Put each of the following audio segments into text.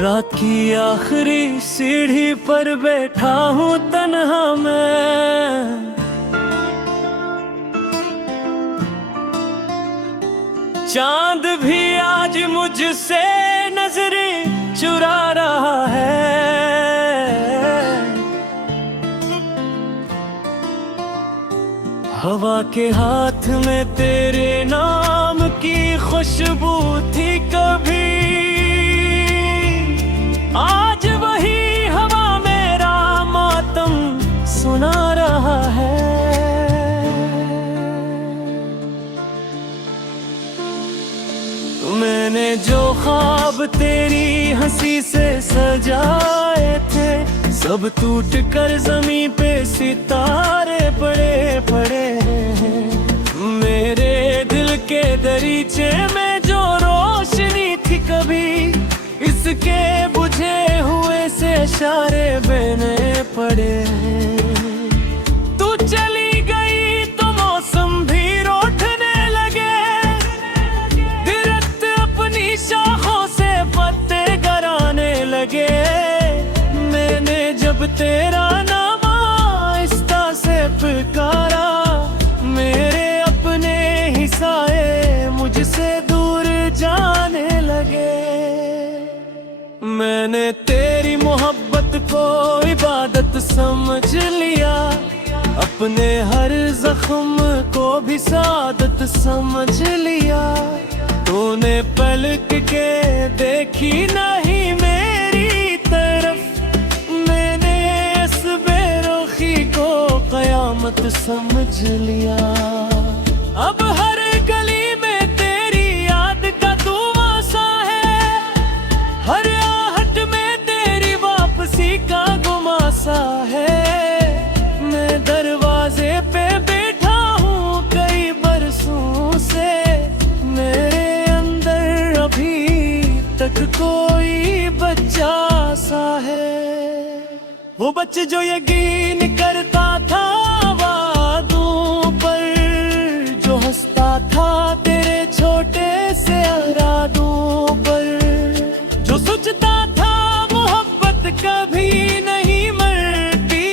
रात की आखिरी सीढ़ी पर बैठा हूँ तन्हा मैं, चांद भी आज मुझसे नजरें चुरा रहा है। हवा के हाथ में तेरे नाम की खुशबू थी कभी, आज वही हवा मेरा मातम सुना रहा है। मैंने जो ख्वाब तेरी हंसी से सजाए थे, सब टूट कर ज़मीं पे सितारे पड़े पड़े हैं। मेरे दिल के दरीचे में जो रोशनी थी कभी, इसके बुझे हुए से इशारे बने पड़े हैं। तू चली गई तो मौसम भी रूठने लगे, गिरत अपनी शाखों से पत्ते गराने लगे। मैंने जब तेरा नाम आहिस्ता से पुकारा, मेरे अपने ही साए मुझसे दूर जाने लगे। मैंने तेरी मोहब्बत को इबादत समझ लिया, अपने हर जख्म को भी सादत समझ लिया। तूने पलक के देखी नहीं मेरी तरफ, मैंने इस बेरुखी को कयामत समझ लिया। अब हर गली में तेरी याद का धुआं सा है, हर आहट में तेरी वापसी का गुमासा है। मैं दरवाजे पे बैठा हूँ कई बरसों से, मेरे अंदर अभी तक कोई बच्चा सा है। वो बच्चे जो यकीन करता था वादों पर, जो हंसता था तेरे छोटे से इरादों पर, जो सोचता था मोहब्बत कभी नहीं मरती,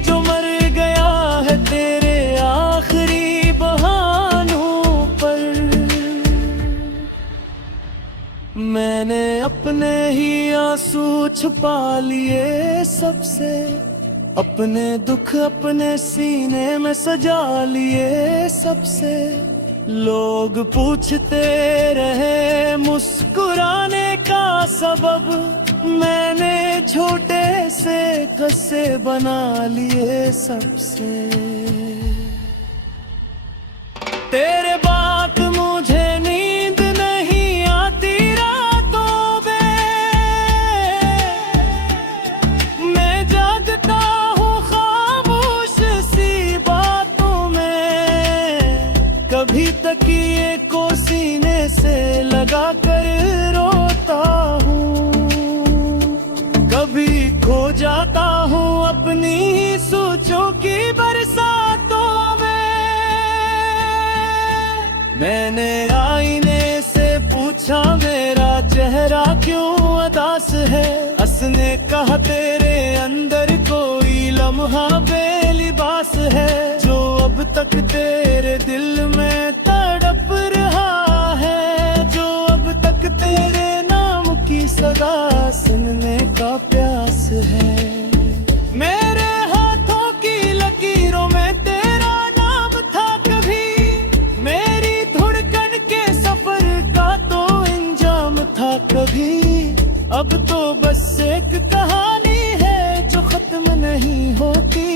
जो मर गया है तेरे आखिरी बहानों पर। मैंने अपने ही आंसू छुपा लिए सबसे, अपने दुख अपने सीने में सजा लिए सबसे। लोग पूछते रहे मुस्कुराने का सबब, मैंने छोटे से कस्से बना लिए सबसे। तेरे बात मुझे नींद नहीं आती रातों में, मैं जागता हूँ खामोश सी बातों में। कभी तकिए को सीने से लगा कर रोता हूँ, कभी खो जाता हूँ अपनी ही सोचों की बरसातों में। मैंने आईने से पूछा मेरा चेहरा क्यों उदास है, उसने कहा तेरे अंदर कोई लम्हा बेलिबास है, जो अब तक तेरे दिल में तड़प रहा है, जो अब तक तेरे नाम की सदा सुनने का प्यास है। मेरे हाथों की लकीरों में तेरा नाम था कभी, मेरी धड़कन के सफर का तो इंजाम था कभी। अब तो बस एक कहानी है जो खत्म नहीं होती,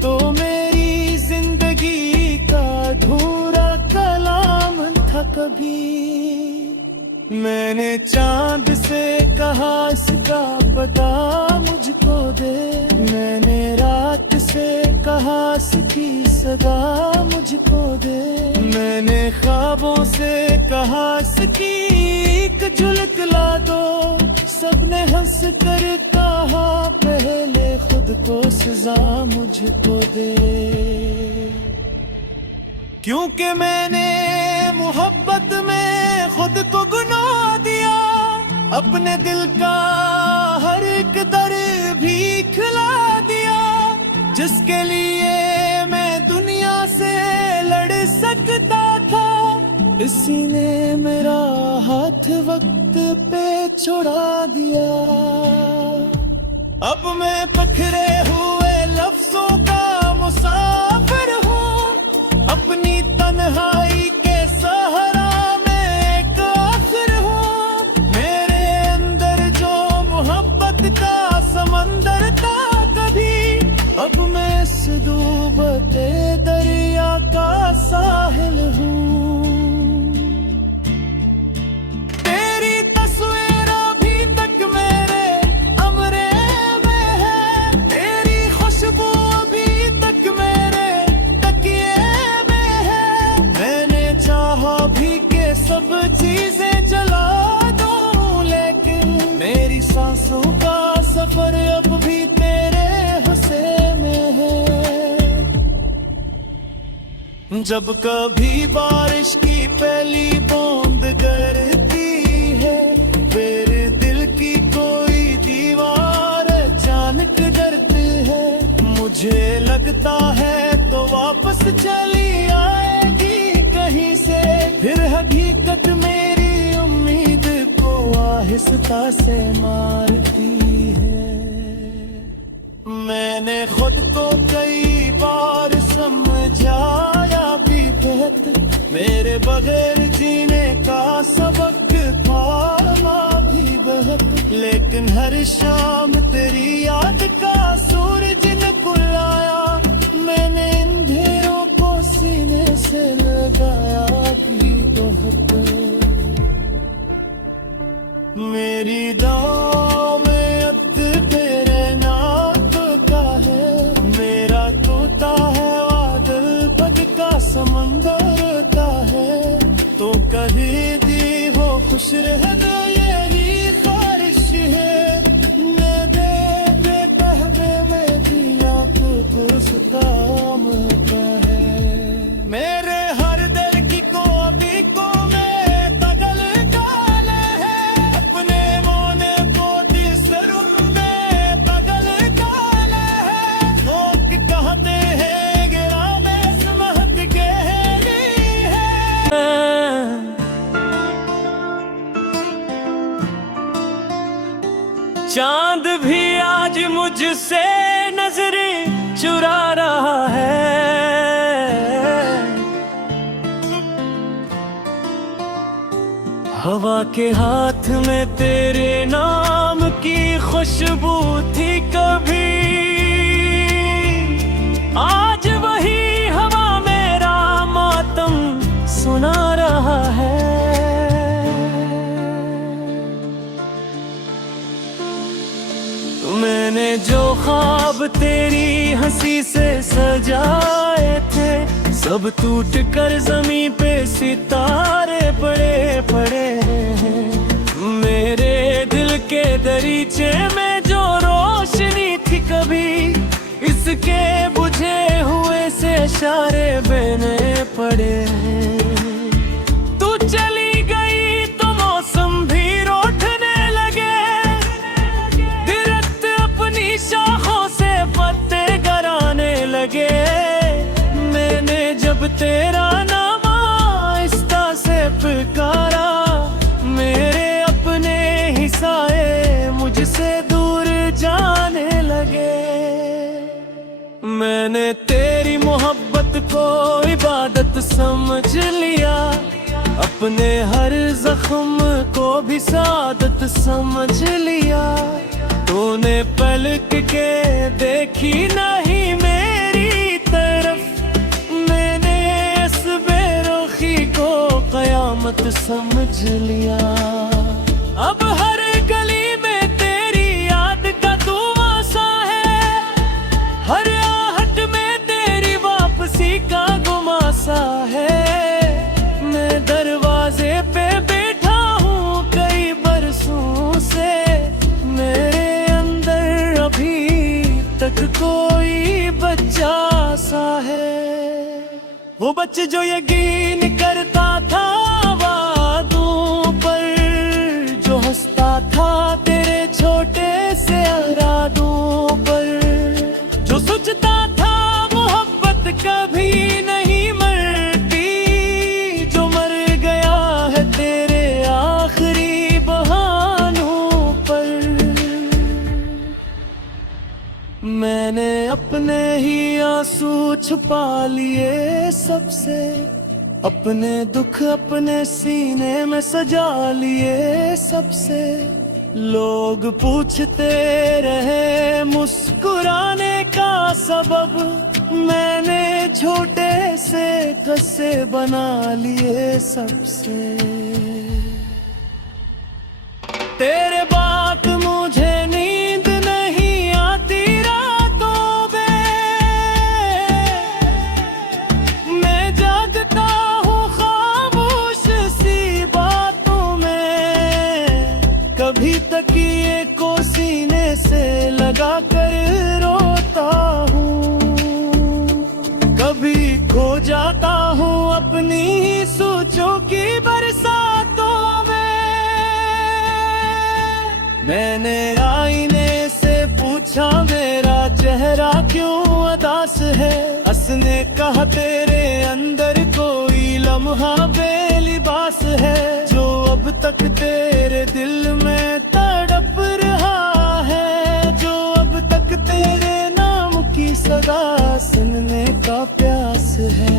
तो मेरी जिंदगी का अधूरा कलाम था कभी। मैंने चांद से कहा इसका पता मुझको दे, मैंने रात से कहा इसकी सदा मुझको दे, मैंने ख्वाबों से कहा इसकी एक झलक ला दो। सबने हंस कर कहा पहले खुद को सजा मुझको दे, क्योंकि मैंने मोहब्बत में खुद को गुनाह दिया। अपने दिल का हर एक दर भी खिला दिया, जिसके लिए मैं दुनिया से लड़ सकता था। इसी ने मेरा हाथ वक्त पे छुड़ा दिया। अब मैं पखरे हुए लफ्जों का मुसाफिर हूँ, अपनी तन्हाई के सहारा में एक आखिर हूँ। मेरे अंदर जो मोहब्बत का समंदर था कभी, अब मैं इस डूबते दरिया का साहिल हूँ। सब चीजें जला दूं, लेकिन मेरी सांसों का सफर अब भी तेरे हुस्से में है। जब कभी बारिश की पहली बूंद गिरती है, मेरे दिल की कोई दीवार अचानक डरती है। मुझे लगता है तो वापस चली आएगी कहीं से, फिर हकीकत मेरी उम्मीद को आहिस्ता से मारती है। मैंने खुद को कई बार समझाया भी बेहतर, मेरे बगैर जीने का सबक पाना भी बेहतर, लेकिन हर शाम तेरी याद का सूरज न बुलाया। मैंने इन ढेरों को सीने से लगाया भी बहुत। मेरी दाव में अब तेरे नात का है, मेरा तोता है बादल पग का समंदर का है। तो कभी दी हो खुश रहना यही ख्वाहिश है, मैं दे कहवे में दिया तो कुछ काम का है। मेरे हर दिल की को अभी को मैं तगल काले है, अपने मोने को दिसरू में तगल काले है। लोग कहते हैं गिरा में समहत गहरी है। चांद भी आज मुझसे नजरें चुरा रहा है, हवा के हाथ में तेरे नाम की खुशबू थी कभी, आज वही हवा मेरा मातम सुना रहा है। मैंने जो ख्वाब तेरी हंसी से सजाए थे, सब टूट कर जमीन पे सितारे पड़े पड़े हैं। मेरे दिल के दरीचे में जो रोशनी थी कभी, इसके बुझे हुए से इशारे बने पड़े हैं। तू चली गई तो मौसम भी रोठने लगे, दरख्त अपनी शाखों से पत्ते गराने लगे। मैंने जब तेरा नाम आहिस्ता से पुकारा, मेरे अपने ही साए मुझसे दूर जाने लगे। मैंने तेरी मोहब्बत को इबादत समझ लिया, अपने हर जख्म को भी सादत समझ लिया। तूने पलक के देखी नहीं मेरी तरफ, मैंने इस बेरुखी को कयामत समझ लिया। अब हर गली में तेरी याद का धुआं सा है, हर आहट में तेरी वापसी का गुमासा है। मैं दरवाजे पे बैठा हूँ कई बरसों से, मेरे अंदर अभी तक कोई बच्चा सा है। वो बच्चे जो यकीन करता था वादों पर, जो हंसता अपने ही आंसू छुपा लिए सबसे, अपने दुख अपने सीने में सजा लिए सबसे। लोग पूछते रहे मुस्कुराने का सबब, मैंने छोटे से कस्से बना लिए सबसे। तेरे बात मुझे नींद नहीं आती रातों में, मैं जागता हूँ खामोश सी बातों में। कभी तकिए को सीने से लगा कर रोता हूँ, कभी खो जाता हूँ अपनी ही सोचों की बरसातों में। मैंने आईने से पूछा मेरा चेहरा क्यों उदास है, उसने कहा तेरे अंदर कोई लम्हा बेलिबास है, जो अब तक तेरे दिल में तड़प रहा है, जो अब तक तेरे नाम की सदा सुनने का प्यास है।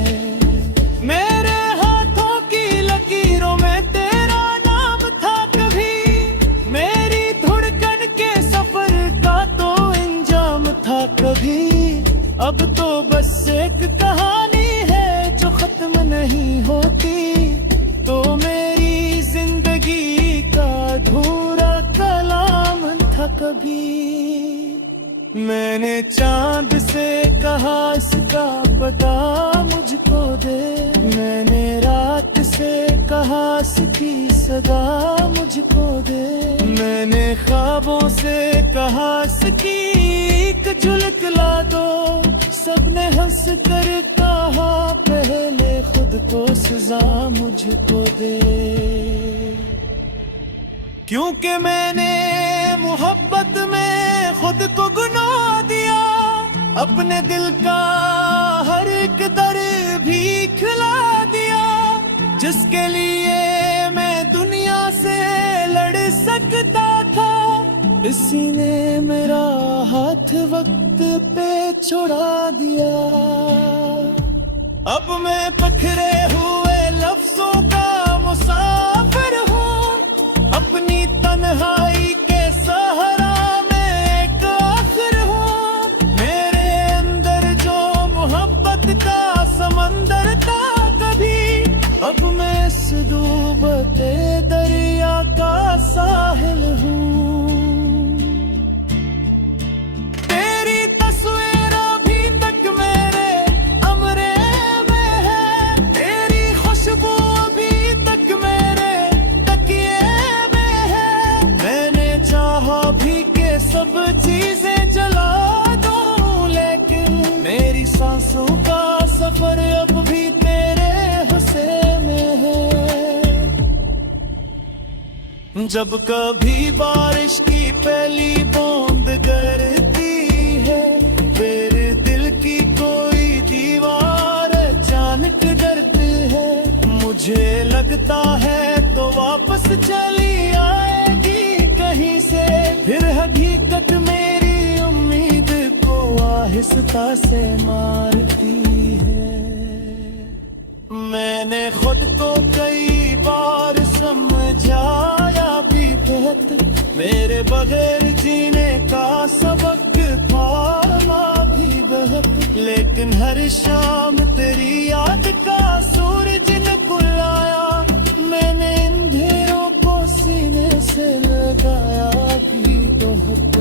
मेरे हाथों की लकीरों में तेरा नाम था कभी, मेरी धड़कन के सफर का तो इंजाम था कभी। अब तो बस एक कहानी है जो खत्म नहीं होती, तो मेरी जिंदगी का अधूरा कलाम था कभी। मैंने चांद से कहा इसका पता मुझको दे, मैंने रात से कहा इसकी सदा मुझको दे, मैंने ख्वाबों से कहा इसकी एक झलक ला दो। सबने हंस कर कहा पहले खुद को सजा मुझको दे, क्योंकि मैंने मोहब्बत में खुद को गुनाह दिया, अपने दिल का हर एक दर भी खिला दिया, जिसके लिए मैं दुनिया से लड़ सकता था। इसी ने मेरा हाथ वक्त पे छोड़ा दिया। अब मैं पखरे हुए लफ्जों का मुसाफिर हूँ, अपनी तन्हाई के सहारा में एक आखिर हूँ। मेरे अंदर जो मोहब्बत का समंदर था कभी, अब मैं इस डूबते दरिया का साहिल हूँ। तेरी तस्वीर अभी तक मेरे अमरे में है, तेरी खुशबू अभी तक मेरे तकिए में है। मैंने चाहा भी के सब चीजें जला दूं, लेकिन मेरी सांसों का सफर अब भी तेरे हुस्से में है। जब कभी बारिश की पहली बूंद गिरती है, मेरे दिल की कोई दीवार अचानक डरती है। मुझे लगता है तो वापस चली आएगी कहीं से, फिर हकीकत मेरी उम्मीद को आहिस्ता से मारती है। मैंने खुद को कई बार समझाया भी बेहद, मेरे बगैर जीने का सबक पाना भी बेहद, लेकिन हर शाम तेरी याद का सूरज न बुलाया। मैंने अंधेरों को सीने से लगाया भी बहुत।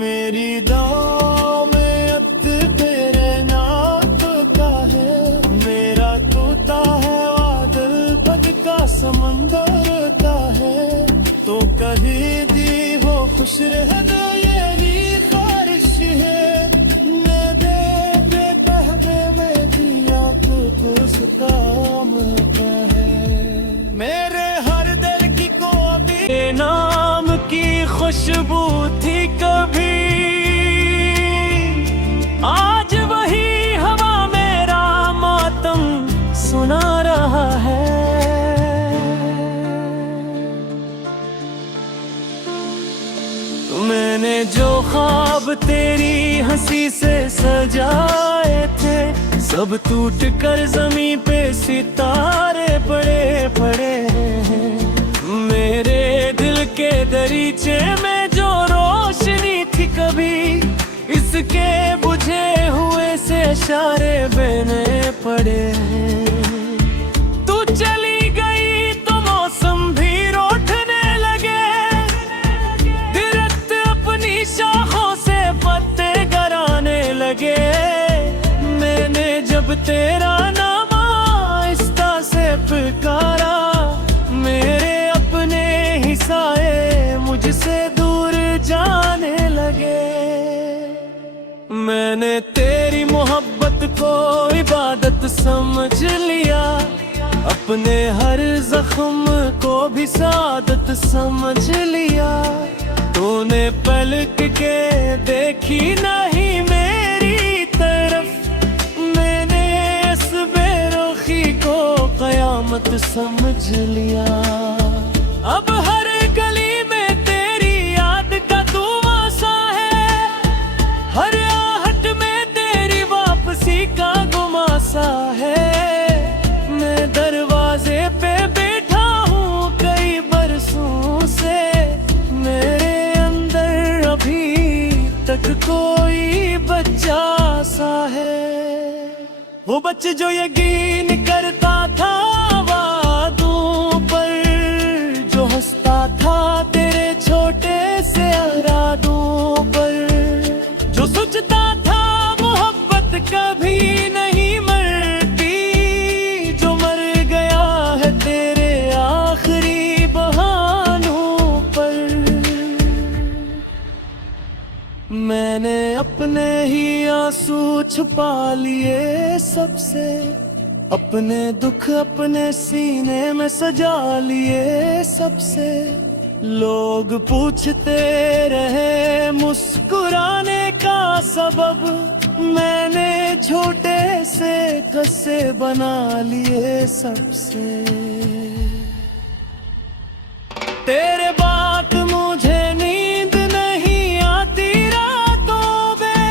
मेरी दाव में अब तेरे नात का है, मेरा तोता है बादल पग का समंदर का है, तो कहीं दी हो खुश रहना यही ख्वाहिश है। मैं बेतहबे में दिया तो उस काम का है। मेरे हर दिल की को अभी नाम की खुशबू थी कभी, ख्वाब तेरी हंसी से सजाए थे, सब टूट कर जमीन पे सितारे पड़े पड़े हैं। मेरे दिल के दरीचे में जो रोशनी थी कभी, इसके बुझे हुए से इशारे बने पड़े हैं। तू चली गई तो मौसम भी रोठने लगे, दरख्त अपनी शाखों से पत्ते गिराने लगे। मैंने जब तेरा नाम आहिस्ता से पुकारा, मेरे अपने ही साए मुझसे दूर जाने लगे। मैंने तेरी मोहब्बत को इबादत समझ लिया, अपने हर जख्म को भी सादत समझ लिया। तूने पलक के देखी नहीं मेरी तरफ, मैंने इस बेरुखी को कयामत समझ लिया। अब हर गली में तेरी याद का धुआं सा है, हर आहट में तेरी वापसी का गुमासा है। मैं दरवाजे पे बैठा हूँ कई बरसों से, मेरे अंदर अभी तक कोई बच्चा सा है। वो बच्चे जो यकीन करता था वादों पर, जो हंसता था तेरे छोटे से इरादों पर, जो सोचता था मोहब्बत कभी नहीं मरती, जो मर गया है तेरे आखिरी बहानों पर। मैंने अपने ही आंसू छुपा लिए सबसे, अपने दुख अपने सीने में सजा लिए सबसे। लोग पूछते रहे मुस्कुराने का सबब, मैंने छोटे से कस्से बना लिए सबसे। तेरे बात मुझे नींद नहीं आती रातों में,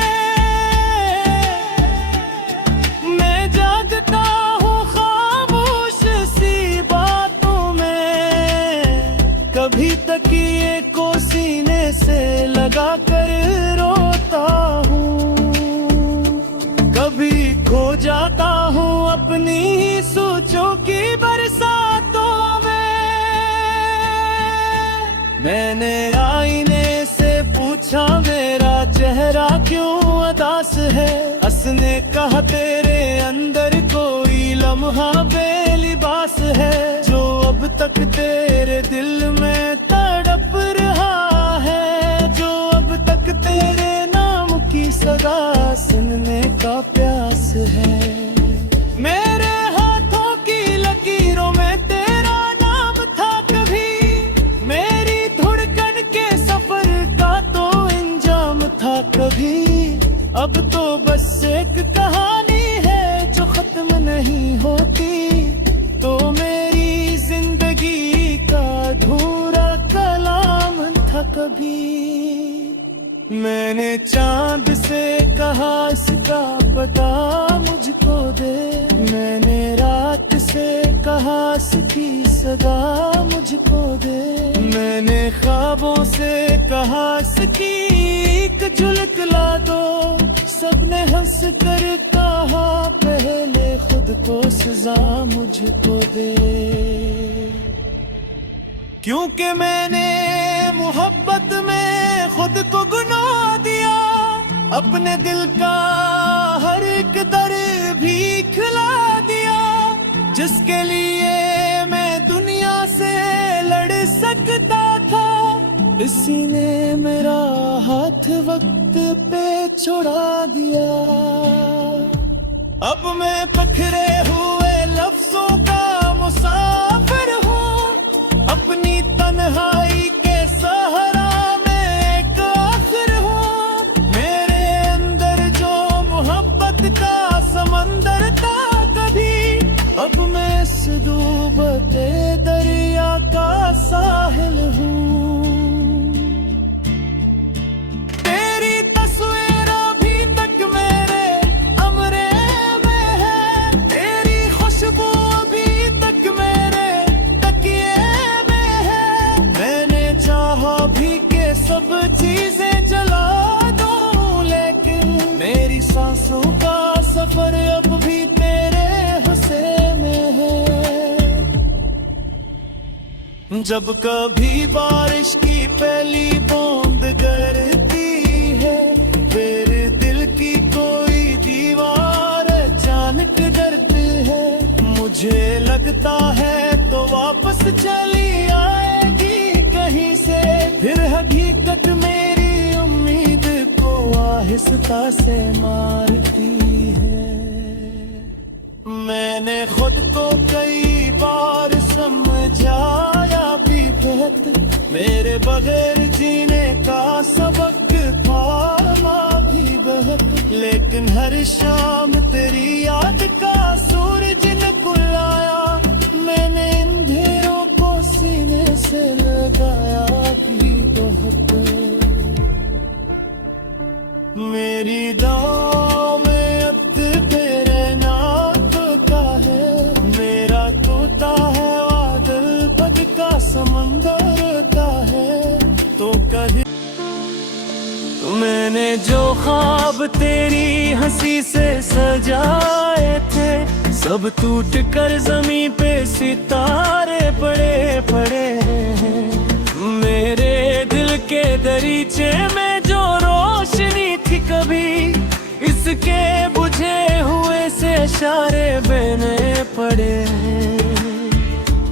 मैं जागता हूँ खामोश सी बातों में। कभी तकिए को सीने से लगा कर रोता हूँ, कभी खो जाता हूँ अपनी ही सोचों की बरसातों में। मैंने आईने से पूछा मेरा चेहरा क्यों उदास है, उसने कहा तेरे अंदर कोई लम्हा बेलिबास है, जो अब तक तेरे दिल में तड़प रहा है, जो अब तक तेरे नाम की सदा सुनने का प्यास है। मेरे हाथों की लकीरों में तेरा नाम था कभी, मेरी धड़कन के सफर का तो इंजाम था कभी। अब तो बस एक कहानी है जो खत्म नहीं होती, तो मेरी जिंदगी का अधूरा कलाम था कभी। मैंने चांद से कहा इसका पता मुझको दे, मैंने रात से कहा इसकी सदा मुझको दे, मैंने ख्वाबों से कहा इसकी एक झलक ला दो। सबने हंस कर कहा पहले खुद को सजा मुझको दे, क्योंकि मैंने मोहब्बत में खुद को गुनाह दिया, अपने दिल का हर एक दर भी खिला दिया। जिसके लिए मैं दुनिया से लड़ सकता था, इसी ने मेरा हाथ वक्त पे छुड़ा दिया। अब मैं पखरे हुए लफ्जों का मुसाफिर हूँ, अपनी तन्हाई के सहारा में एक आखिर हूँ। मेरे अंदर जो मोहब्बत का समंदर था कभी, अब मैं इस डूबते दरिया का साहिल हूँ। तेरी जब कभी बारिश की पहली बूंद गिरती है, फिर दिल की कोई दीवार अचानक डरती है। मुझे लगता है तो वापस चली आएगी कहीं से, फिर हकीकत मेरी उम्मीद को आहिस्ता से मारती है। मैंने खुद को कई बार समझाया भी बहुत, मेरे बगैर जीने का सबक था भी बहुत, लेकिन हर शाम तेरी याद का सूरज न बुलाया। मैंने अंधेरों को सीने से लगाया भी बहुत। मेरी दाव में अब तेरे नाप का है, मेरा तोता है बादल पद का समंदर का है। तो कभी मैंने जो ख्वाब तेरी हंसी से सजाए थे, सब टूट कर जमीन पे सितारे पड़े पड़े हैं। मेरे दिल के दरीचे में जो रोशनी थी कभी, इसके बुझे हुए से इशारे बने पड़े हैं।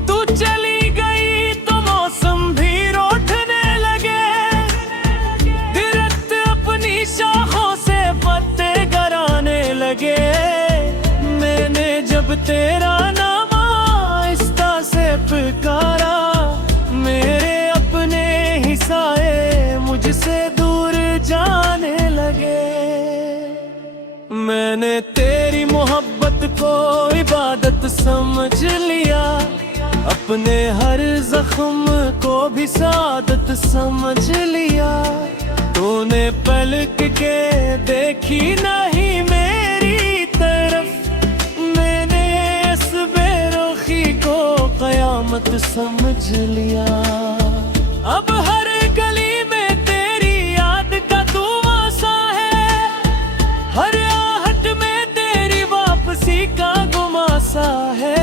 तू चली गई तो मौसम भी रूठने लगे, दरख्त अपनी शाखों से पत्ते गिराने लगे। मैंने जब तेरा नाम आहिस्ता से पुकारा, मेरे अपने ही साए मुझसे दूर जाने लगे। मैंने तेरी मोहब्बत को इबादत समझ लिया, अपने हर जख्म को भी सादत समझ लिया। तूने पलक के देखी नहीं मेरी तरफ, मैंने इस बेरुखी को कयामत समझ लिया। अब हर गली में तेरी याद का धुआं सा है, हर आहट में तेरी वापसी का गुमासा है।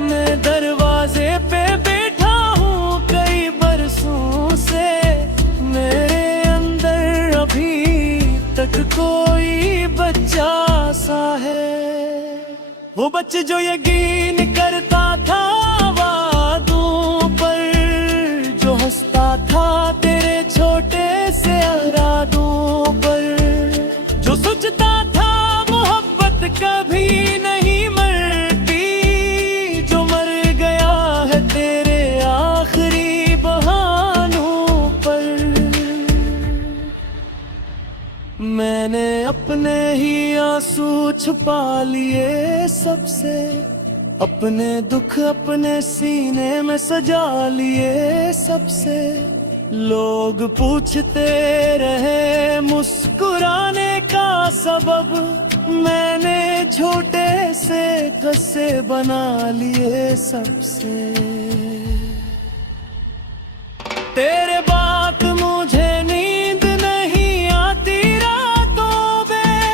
मैं दरवाजे पे बैठा हूँ कई बरसों से, मेरे अंदर अभी तक कोई बच्चा सा है। वो बच्चे जो यकीन करता था वादों पर, जो हंसता था तेरे छोटे से इरादों पर, जो सोचता था मोहब्बत कभी नहीं मरती, जो मर गया है तेरे आखिरी बहानों पर। मैंने अपने ही आंसू छुपा लिए सबसे, अपने दुख अपने सीने में सजा लिए सबसे। लोग पूछते रहे मुस्कुराने का सबब, मैंने झूठे से कस्से बना लिए सबसे। तेरे बात मुझे नींद नहीं आती रातों में,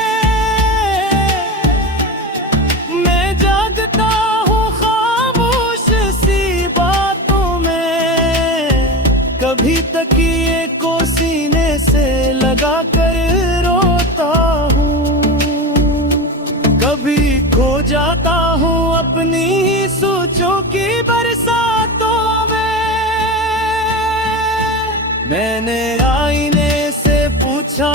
मैं जागता हूँ खामोश सी बातों में। कभी तकिए को सीने से लगा कर रोता हूँ, कभी खो जाता हूँ अपनी ही सोचों की बरसातों में। मैंने आईने से पूछा